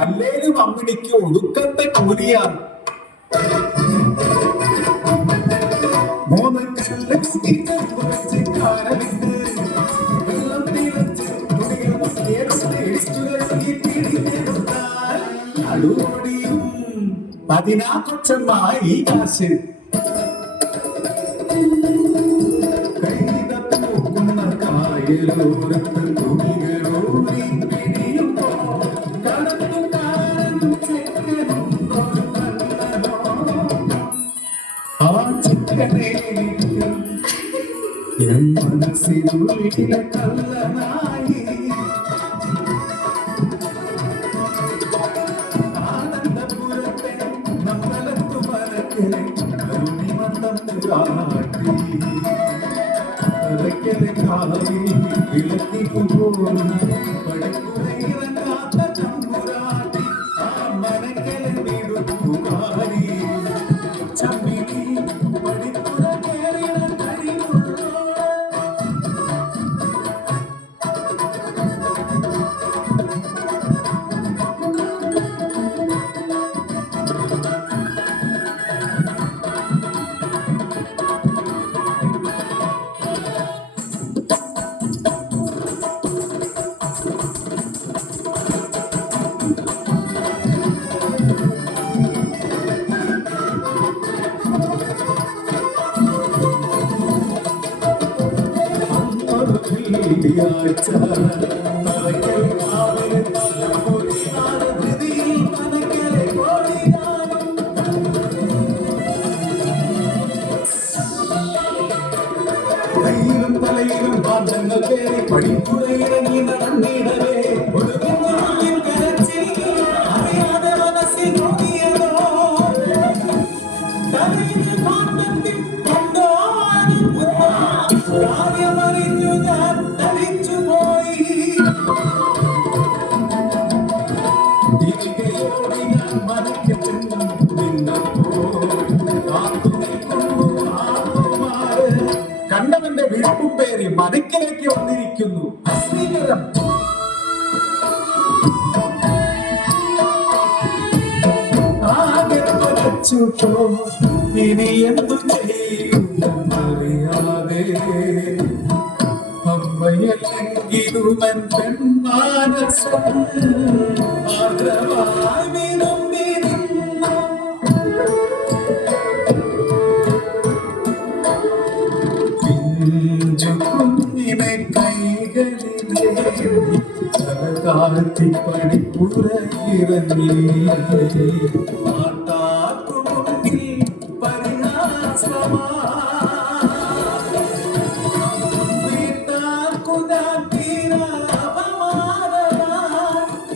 അല്ലേലും അമ്മിണിക്ക് ഒടുക്കത്തെ കൂലിയാണ്. പതിനാക്കൊച്ചമായി കാശ് കൈതൂക്കുന്ന കായലോരത്ത് തുണികളോടി പിടിയുമ്പോ കടത്തുകാരൻ ആ ചെക്കനെ എൻ മനസ്സിനുള്ളിലെ കള്ളനായി തലയിലും പാദങ്ങൾ കയറി പടിപ്പുറയിറങ്ങി നടന്നിടവേ അറിയാതെ മനസ്സിൽ നോക്കിയതോ കാര്യമറിഞ്ഞു ഞാൻ തരിച്ചു പോയി ഞാൻ മനക്കെട്ടും കണ്ടവന്റെ വിഴുപ്പും പേരി മതിക്കിലേക്ക് വന്നിരിക്കുന്നു അശ്ലീലം. ആകെ തുലച്ചുപോ ഇനി എന്തു ചെയ്യുമെന്നറിയാതെ അമ്മയല്ലെങ്കിലുമൻ പെൺമാനസം ആർദ്രമായി വിരുമ്പിരുന്നു. കുഞ്ഞിനെ കൈകളിലെ താഴ്ത്തി പടിപ്പുറയിറങ്ങി നാട്ടാക്കുമുന്നിൽ പരിഹാസമാ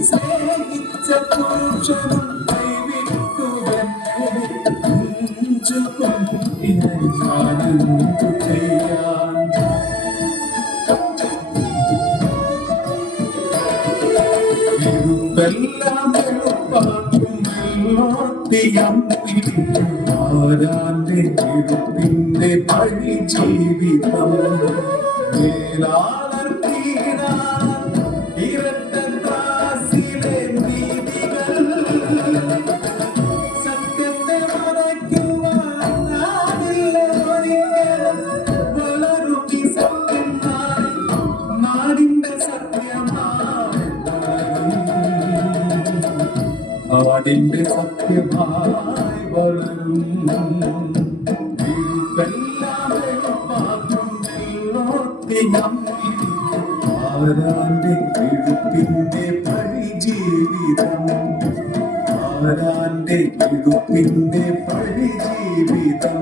സ്നേഹിച്ച പുരുഷനും കൈവിട്ടുവൻ ചെയ്യാൻ എല്ലാം എളുപ്പാക്കും ആരാന്റെ എഴുപ്പിന്റെ പഴി ജീവിതം മേലാളർ തീരാൻ ഇരട്ടത്രാസിലെ നീതികൾ സത്യത്തെ മറയ്ക്കുവാനാവില്ല ഒരിക്കലും വളരുമി സത്യമായി നാടിന്റെ സത്യമായി നാടിന്റെ സത്യമായി വളരും ആരാന്റെ എഴുപ്പിന്റെ പരിജീവിതം ആരാന്റെ എഴുപ്പിന്റെ പരിജീവിതം